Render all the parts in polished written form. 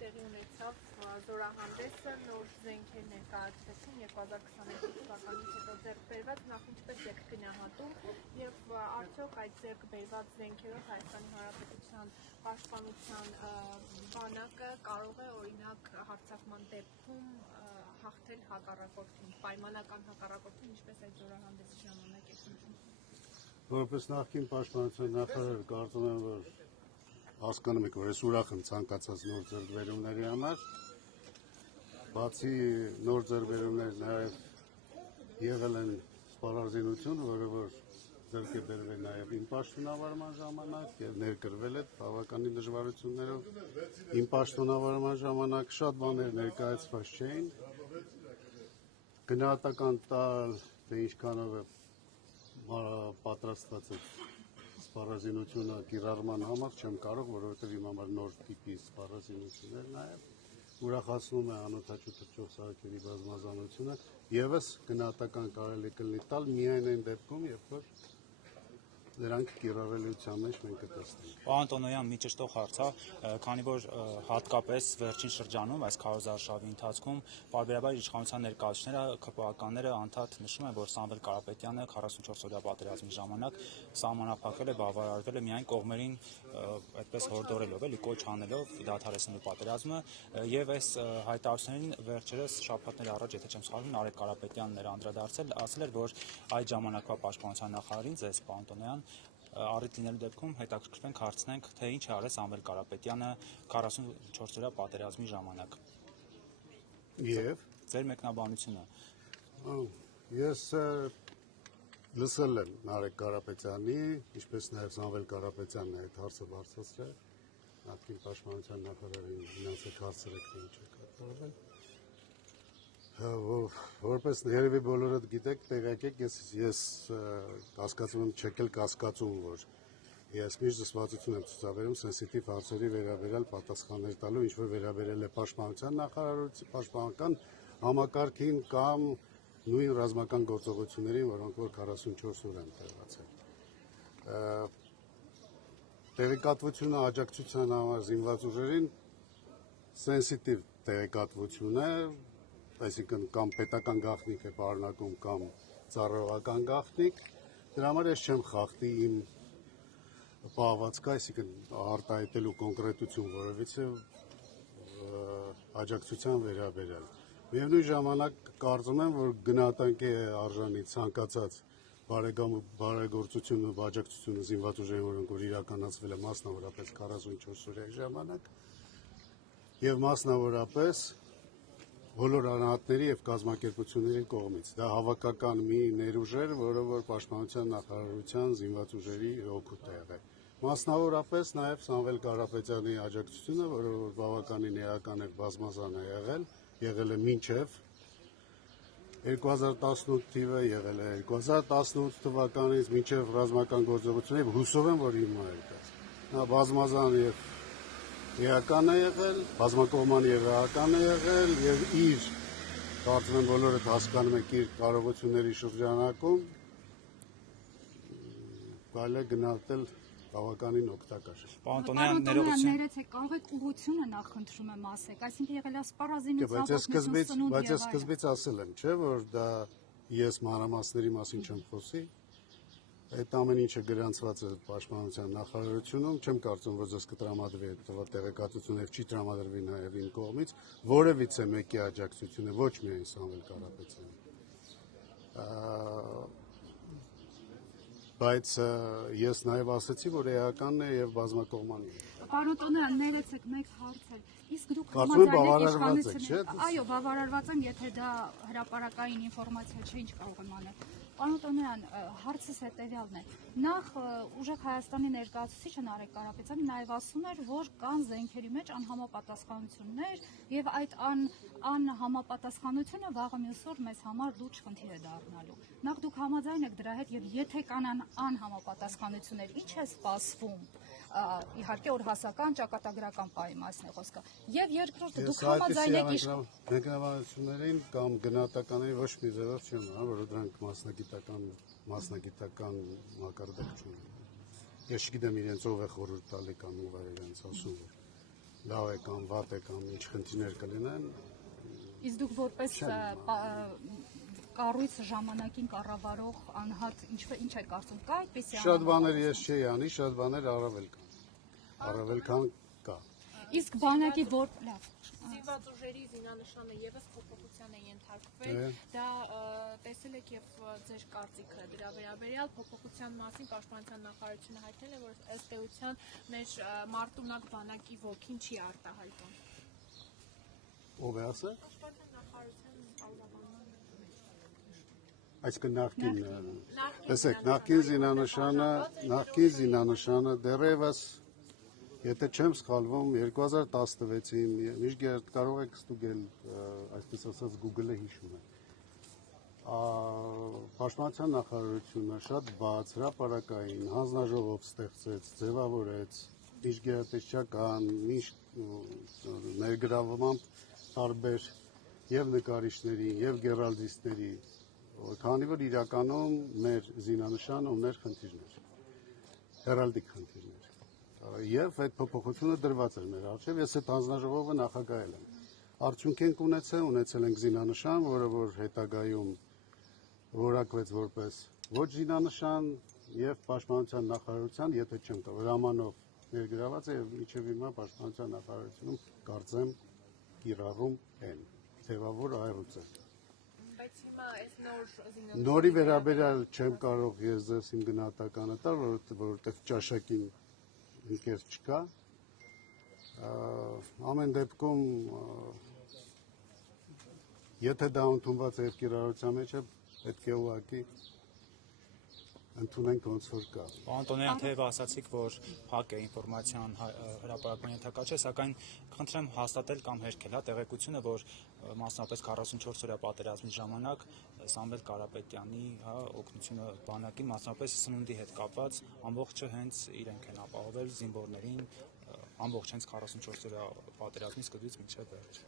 տեղի ունեցավ զորահանդեսը, նոր զենքեր ներկայացվեցին 2022 թվականից հետո ձեռք բերված, նախ ինչպես եք գնահատում եւ արդյոք այդ ձեռք բերված զենքերով Հայաստանի Հանրապետության պաշտպանության բանակը կարող է օրինակ հարձակման դեպքում հաղթել հակառակորդին, պայմանական հակառակորդին, ինչպես այդ զորահանդեսի ժամանակ եք նշում։ Որպես նախկին պաշտպանության նախարար կարծում եմ, որ հասկանում եք, որ ես ուրախ եմ ցանկացած նոր ձեռքբերումների համար, բացի նոր ձեռքբերումներ նաև եղել են սպառազինություն, որը որ ձեռք է բերվել նաև իմ պաշտոնավարման ժամանակ եւ ներկրվել է բավականին դժվարություններով իմ պաշտոնավարման ժամանակ շատ բաներ ներկայացված չէին, գնահատական տալ, թե ինչքանով է պատրաստված է սպառազինությունը կիրառման համար չեմ կարող, որովհետև իմ համար նոր տիպի սպառազինություններ նաև ուրախացնում է անօդաչու թռչող սարքերի բազմազանությունը եւս գնահատական կարելի կլինի տալ միայն այն դեպքում, երբ որ դրանք կիրառելիության մեջ մենք կտեսնենք։ Պարոն Տոնոյան, մի ճշտող հարց է, քանի որ հատկապես վերջին շրջանում այս քարոզարշավի ընթացքում պարբերաբար իշխանության ներկայացուցիչները, ԿՊԱ-ականները անդադ նշում են, որ Սամվել Կարապետյանը 44-օրյա պատերազմի ժամանակ սահմանափակվել է, բավարարվել է միայն կողմերին այդպես հորդորելով, էլի կոչ անելով դադարեցնելու պատերազմը, եւ այս հայտարարություններին վերջերս շաբաթներ առաջ, եթե չեմ սխալվում, Նարեկ Կարապետյանն էր անդրադարձել, ասել էր, որ այդ ժամանակվա պաշտպանության նախարարին, ձեզ պարոն Տոնոյան, առիթ լինելու դեպքում հետաքրքրվենք հարցնենք, թե ինչ է արել Սամվել Կարապետյանը 44-օրյա պատերազմի ժամանակ։ Եվ ձեր մեկնաբանությունը։ Ես լսել եմ Նարեկ Կարապետյանի, ինչպես նաև Սամվել Կարապետյանն այդ հարցը բարձրացրել, նախկին պաշտպանության նախարարին գնացեք հարցրեք, թե ինչ է կատարվել։ Որպես երևի բոլորդ գիտեք, տեղյակ եք, ես կասկածում եմ, չեք էլ կասկածում, որ ես միշտ զսպվածություն եմ ցուցաբերում սենսիտիվ հարցերի վերաբերյալ պատասխաններ տալու, ինչ որ վերաբերել է պաշտպանության նախարարության, պաշտպանական համակարգին կամ նույն ռազմական գործողություններին, որոնք որ 44 օր են տևացել։ Տեղեկատվությունը աջակցության համար զինված ուժերին սենսիտիվ տեղեկատվություն է, այսինքն կամ պետական գաղտնիք է պարունակում կամ ծառայողական գաղտնիք, դրա համար ես չեմ խախտի իմ պահվածքը, այսինքն արտահայտելու կոնկրետություն որևիցե աջակցության վերաբերյալ։ Միևնույն ժամանակ կարծում եմ, որ գնահատանք է արժանի ցանկացած բարեգործություն ու աջակցությունը զինված ուժերին, որոնք որ իրականացվել է մասնավորապես 44 օրյա ժամանակ եւ մասնավորապես բոլոր անհատների եւ կազմակերպությունների կողմից։ Դա հավաքական մի ներուժ էր, որը որ պաշտպանության նախարարության զինված ուժերի օգուտ է եղել։ Մասնավորապես նաեւ Սամվել Կարապետյանի աջակցությունը, որը որ բավականին էական եւ բազմազան է եղել է մինչեւ 2018 թիվը, եղել է 2018 թվականից մինչեւ ռազմական գործողությունները եւ հուսով եմ, որ հիմա է դա։ Նա բազմազան եւ էական է եղել, բազմակողմանի եւ էական է եղել եւ իր կարծում եմ բոլորը հասկանում եք իր կարողությունների շրջանակում կարելի է գնահատել բավականին օգտակար։ Պարոն Տոնոյան, ներողություն։ Ներեցեք, կարող եք ուղղությունը նախ խնդրում եմ ասեք, այսինքն եղել է սպառազինություն, բայց ես սկզբից ասել եմ, չէ, որ դա ես մանրամասների մասին չեմ խոսի։ Այդ ամեն ինչը գրանցված է պաշտպանության նախարարությունում, չեմ կարծում, որ ձեզ կտրամադրվի այդ տեղեկատվությունը եւ չի տրամադրվի նաեւ իմ կողմից, որևիցե մեկի աջակցությունը, ոչ միայն Սամվել Կարապետյանի։ Բայց ես նաեւ ասացի, որ էականն է եւ բազմակողմանի է։ Պարոն Տոնոյան, ներեցեք մեկ հարց է։ Իսկ դուք համաձայնեք իշխանություններին։ Այո, բավարարված եմ, եթե դա հրապարակային ինֆորմացիա չէ, ինչ կարող եմ անել։ Պարոն Տոնոյան, հարցս հետևյալն է։ Նախ ուժեղ Հայաստանի ներկայացուցիչը Նարեկ Կարապետյանը նաև ասում էր, որ կան զենքերի մեջ անհամապատասխանություններ եւ այդ անհամապատասխանությունը վաղը մյուս օր մեզ համար լուրջ խնդիր է դառնալու։ Նախ դուք համաձայն եք դրա հետ եւ եթե կան անհամապատասխանություններ, ինչ է սպասվում։ Իհարկե օրհասական ճակատագրական պահի մասն է խոսքը։ Եվ երկրորդը դուք համաձայն եք մեկնաբանություններին կամ գնահատականների ոչ մի ձևով չեմ, որ դրանք մասնագիտական մակարդակ չունեն։ Ես չգիտեմ իրենց ով է խորհուրդ տալի կամ ով է իրենց ասում, որ լավ է կամ վատ է կամ ինչ խնդիրներ կլինեն։ Իսկ դուք որպես կառույց ժամանակին կառավարող անհատ ինչ է կարծում, կա այդպիսի Շատ բաներ ես չի անի, շատ բաներ առավել կան։ Առավել քան կա։ Իսկ բանակի որ լավ Զինված ուժերի զինանշանը եւս փոփոխության է ենթարկվել։ Դա տեսել եք եւ ձեր կարծիքը դրա վերաբերյալ փոփոխության մասին պաշտպանության նախարարությունը հայտնել է, որ ըստ էության մեր մարտունակ բանակի ոգին չի արտահայտում։ Ով է ասել։ Պաշտպանության նախարարության Այսինքն տեսեք, նախկին զինանշանը դեռևս եթե չեմ սխալվում 2016-ին միջգերտ կարող եք ստուգել, այսպես ասած Google-ը հիշում է։ Պաշտպանության նախարարությունը շատ բաց հրապարակային հանձնաժողով ստեղծեց, ձևավորեց միջգերտիչական, ներգրավմամբ տարբեր եւ նկարիչների, եւ գերալդիստների, քանի որ իրականում մեր զինանշանը ուներ խնդիրներ, հերալդիկ խնդիրներ։ Եվ այդ փոփոխությունը դրված էր մեր առջև, ես այդ հանձնաժողովը նախագահել եմ։ Արդյունք ենք ունեցել ենք զինանշան, որը որ հետագայում որակվեց որպես ոչ զինանշան եւ պաշտպանության նախարարության, եթե չեմ տա, հրամանով ներգրաված է եւ իջև հիմա պաշտպանության նախարարությունում կարծեմ կիրառում են թեւավոր այրուց է։ Բայց հիմա այս նոր Նորի վերաբերյալ չեմ կարող ես ձեզ իմ գնահատականը տալ, որովհետեւ ճաշակին ինքեր չկա, ամեն դեպքում եթե դա ընդունված է եւ կիրառության մեջ է, պետք է ուղղակի ընդունենք ոնց որ կա։ Պարոն Տոնյան, թեև ասացիք, որ փակ է ինֆորմացիան հրապարակման ենթակա չէ, սակայն խնդրեմ հաստատել կամ հերքել տեղեկությունը, որ մասնավորապես 44 օրյա պատերազմի ժամանակ Սամվել Կարապետյանի օգնությունը բանակին, մասնավորապես սնունդի հետ կապված, ամբողջը հենց իրենք են ապահովել զինվորներին, ամբողջ հենց 44 օրյա պատերազմի սկզբից մինչև վերջ։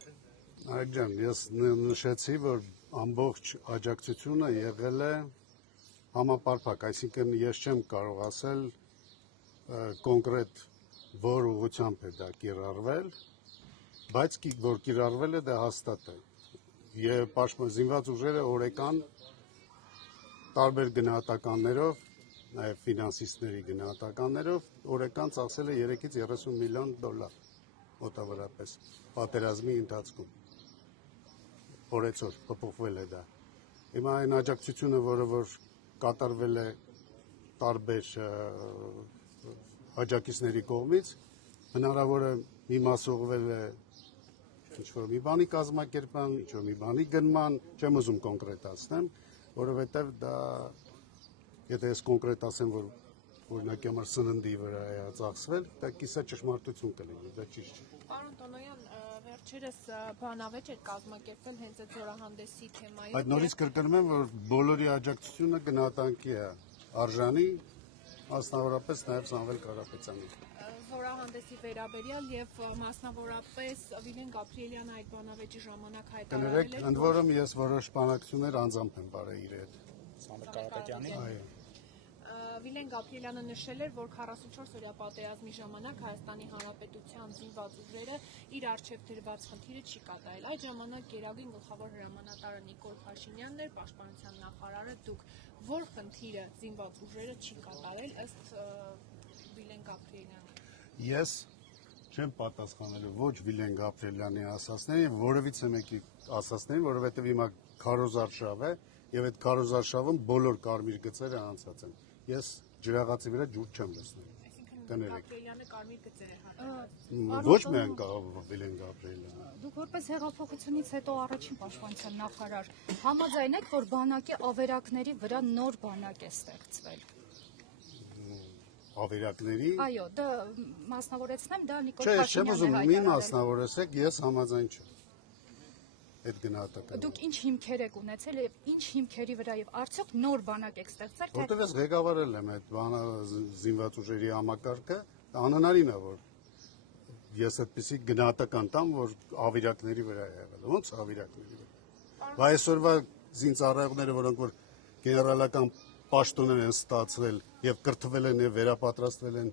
Այո ջան, ես նշեցի, որ ամբողջ աջակցությունը եղել է համապարփակ, այսինքն ես չեմ կարող ասել կոնկրետ որ ուղղությամբ է դա կիրառվել, բայց որ կիրառվել է դա հաստատ է։ Եվ զինված ուժերը օրեկան տարբեր գնահատականներով, նաև ֆինանսիստների գնահատականներով օրեկան ծախսել է 3-ից 30 միլիոն դոլար մոտավորապես պատերազմի ընթացքում։ Օրեցօր փոփոխվել է դա։ Հիմա այն աջակցությունը, որը որ կատարվել է տարբեր աջակիցների կողմից, հնարավոր է մի մաս ուղղվել է ինչ-որ մի բանի կազմակերպման, ինչ-որ մի բանի գնման, չեմ ուզում կոնկրետացնեմ, որովհետև դա, եթե ես կոնկրետ ասեմ, որ օրինակի համար սննդի վրա է ծախսվել, դա կիսա ճշմարտություն կլինի, դա ճիշտ չէ։ Պարոն Տոնոյան, վերջերս բանավեճ էր կազմակերպվել հենց այդ զորահանդեսի թեմայով։ Այդ նորից կրկնում եմ, որ բոլորի աջակցությունը գնահատանքի է արժանի, մասնավորապես նաև Սամվել Կարապետյանի։ Զորահանդեսի վերաբերյալ եւ մասնավորապես Վիլեն Գաբրիելյանը այդ բանավեճի ժամանակ հայտարարել Կներեք, էր, ընդ որում ես որոշ բանակցություններ անձամբ եմ բարել իր հետ։ Սամվել Կարապետյանի։ Այո։ Վիլեն Գաբրիելյանը նշել էր, որ 44 օրյա պատերազմի ժամանակ Հայաստանի Հանրապետության զինված ուժերը իր առջև դրված խնդիրը չի կատարել։ Այդ ժամանակ Գերագույն գլխավոր հրամանատարը Նիկոլ Փաշինյանն էր, պաշտպանության նախարարը դուք, որ խնդիրը զինված ուժերը չի կատարել ըստ Վիլեն Գաբրիելյանի։ Ես չեմ պատասխանելու ոչ Վիլեն Գաբրիելյանի ասածներին, որևիցե մեկի ասածներին, որովհետև հիմա քարոզարշավ է եւ այդ քարոզարշավում բոլոր կարմիր գծերը անցած են։ Ես ջրաղացի վրա ջուր չեմ լցնել։ Այսինքն Գաբրիելյանը կարմիր գծեր էր հատկացրել։ Ոչ միայն Վիլեն Գաբրիելյանը։ Դուք որպես հեղափոխությունից հետո առաջին պաշտպանության նախարար համաձայն եք, որ բանակի ավերակների վրա նոր բանակ է ստեղծվել։ Ավերակների։ Այո, դա մասնավորեցնեմ, դա Նիկոլ Չէ, չեմ Փաշինյանն է ուզում մի հայտարարել։ մասնավորեցեք, ես համաձայն չեմ։ Այդ գնահատականը։ Դուք ինչ հիմքեր եք ունեցել եւ ինչ հիմքերի վրա եւ արդյոք նոր բանակ եք ստեղծել, թե Որտեւ ես ղեկավարել եմ այդ զինված ուժերի համակարգը, անհնարին է որ ես այդպեսի գնահատական տամ, որ ավիրակների վրա է եղել։ Ոնց ավիրակների վրա։ Բայց այսօրվա զինծառայողները, որոնք որ գեներալական պաշտոններ են ստացվել եւ կրթվել են եւ վերապատրաստվել են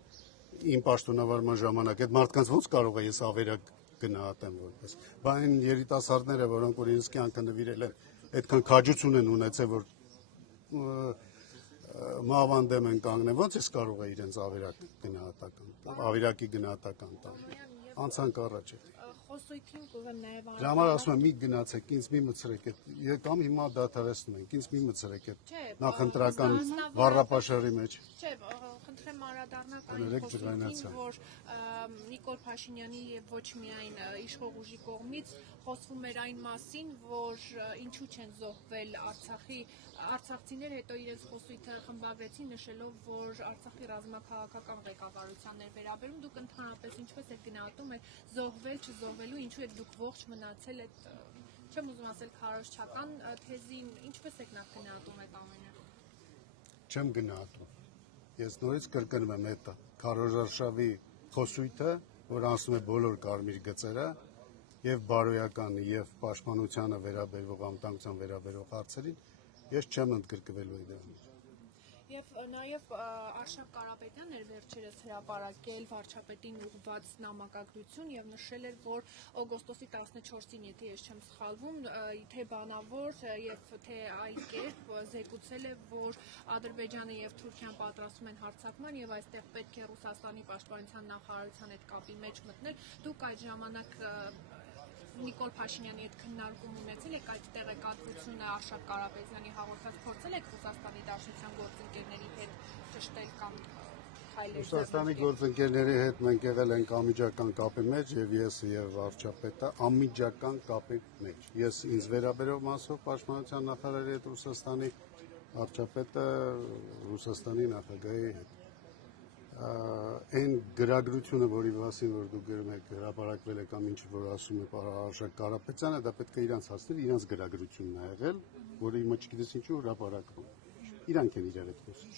իմ պաշտոնավարման ժամանակ այդ մարդկանց ոնց կարող է ես ավերակ գնահատեմ որպես։ Բայց այն երիտասարդները, որոնք որ իրենց կյանքը նվիրել են, այդքան քաջություն են ունեցել, որ մահվանդեմ են կանգնել, ոնց ես կարող է իրենց ավերակի գնահատական տալ։ Անցանք առաջ է։ Խոսույթին կուղեմ նաև Դրա համար ասում եմ մի գնացեք, ինձ մի մցրեք այդ կամ հիմա դադարեցնում ենք, ինձ մի մցրեք այդ նախընտրական վառապաշարի մեջ։ Չէ, խնդրեմ անդրադառնալ այն խոսույթին, որ Նիկոլ Փաշինյանի եւ ոչ միայն իշխող ուժի կողմից խոսվում էր այն մասին, որ ինչու չեն զոհվել արցախցիներ, հետո իրենց խոսույթը խմբագրեցին նշելով, որ Արցախի ռազմաքաղաքական ղեկավարությանն էր վերաբերում, դուք ընդհանրապես ինչպես եք գնահատում այդ զոհվել, չզոհվելու, ինչու եք դուք ողջ մնացել այդ չեմ ուզում ասել քարոզչական թեզին, ինչպես եք նախ գնահատում այդ ամենը։ Չեմ գնահատում։ Ես նորից կրկնում եմ այդ քարոզարշավի խոսույթը, որ ասում է բոլոր կարմիր գծերը եւ բարոյական եւ պաշտպանությանը վերաբերող անվտանգության վերաբերող հարցերին ես չեմ ընդգրկվելու այդ։ Եւ նաեւ Արշակ Կարապետյանն էր վերջերս հրապարակել վարչապետին ուղղված նամակագրություն եւ նշել էր, որ օգոստոսի 14-ին, եթե ես չեմ սխալվում, թե բանավոր եւ թե այլ կերպ զեկուցել է, որ Ադրբեջանը եւ Թուրքիան պատրաստվում են հարձակման եւ այստեղ պետք է Ռուսաստանի պաշտպանության նախարարության հետ կապի մեջ մտնել։ Դուք այդ ժամանակ Նիկոլ Փաշինյանի հետ քննարկում ունեցել եք այդ տեղեկատվությունը Արշակ Կարապետյանի հաղորդած փորձել եք Ռուսաստանի Դաշնության գործընկերների հետ ճշտել կամ քայլեր։ Ռուսաստանի գործընկերների հետ մենք եղել ենք անմիջական կապի մեջ եւ ես եւ վարչապետը անմիջական կապի մեջ։ Ես ինձ վերաբերող մասով պաշտպանության նախարարի հետ Ռուսաստանի, վարչապետը Ռուսաստանի նախագահի հետ։ Այն գրագրությունը, որի մասին որ դուք գրում եք, հրապարակվել է կամ ինչ որ ասում է Արշակ Կարապետյանը, դա պետք է իրանց հասնել, իրանց գրագրությունն է եղել, որը իմը չգիտես ինչու հրապարակվում։ Իրանք են իրար հետ խոսում։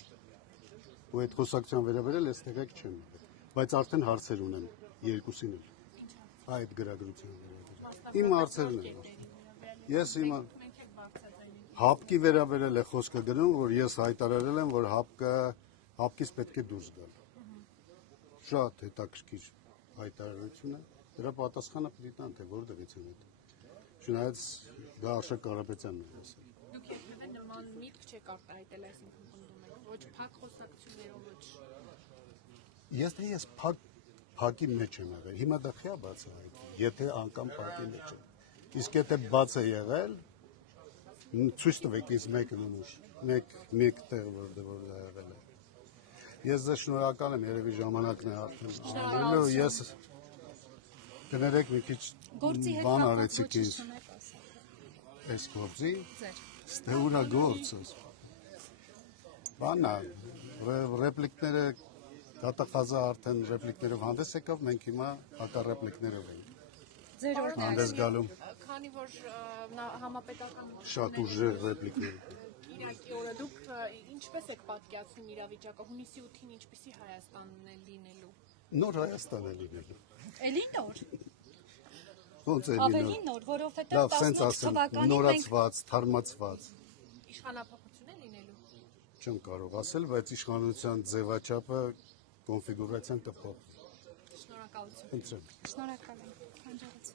Ու այդ խոսակցության վերաբերել ես տեղեկ չեմ եղել, բայց արդեն հարցեր ունեմ երկուսին էլ։ Այդ գրագրության վերաբերել։ Իմ հարցերն են։ Ես հիմա հապկի վերաբերել է խոսքը գնում, որ ես հայտարարել եմ, որ հապկից պետք է դուրս գալ։ Շատ հետաքրքիր հայտարարություն է, դրա պատասխանը պիտի տան, թե որտեղից են այդ։ Չնայած դա Արշակ Կարապետյանն է ասել։ Դուք երբևէ նման միտք չեք արտահայտել, այսինքն պնդում եք, ոչ փակ խոսակցություններով, ոչ։ Ես փակի մեջ եմ եղել, հիմա դա խիա բաց է այդ, եթե անգամ փակի մեջ եմ։ Իսկ եթե բաց է եղել, ցույց տվեք ինձ մեկ նմուշ, մեկ տեղ որ դա եղել է։ Ես ձեզ շնորհակալ եմ, երևի ժամանակն է արդեն։ Ես կներեք մի քիչ բան արեցիք ինձ։ Այս գործի։ Ստե ուրա գործը։ Բանա, ռեպլիկները դատախազը արդեն ռեպլիկներով հանդես եկավ, մենք հիմա հակառեպլիկներով ենք։ Ձեր օրն հանդես գալու։ Քանի որ համապետական Շատ ուժեղ ռեպլիկներ։ Իրակի օրը դուք ինչպես եք պատկերացնում իրավիճակը հունիսի 8-ին ինչպիսի Հայաստանն է լինելու։ Նոր Հայաստան է լինելու։ Էլի նոր։ Ոնց է Ավելի լինելու։ նոր, որովհետև 18 թվականին մենք նորացված, թարմացված։ Իշխանափոխություն է լինելու։ Չեմ կարող ասել, բայց իշխանության ձևաչափը կոնֆիգուրացիան կփոխվի։ Շնորհակալություն։ Ընտրեմ։ շնորհակալ եմ։ Քանջարից։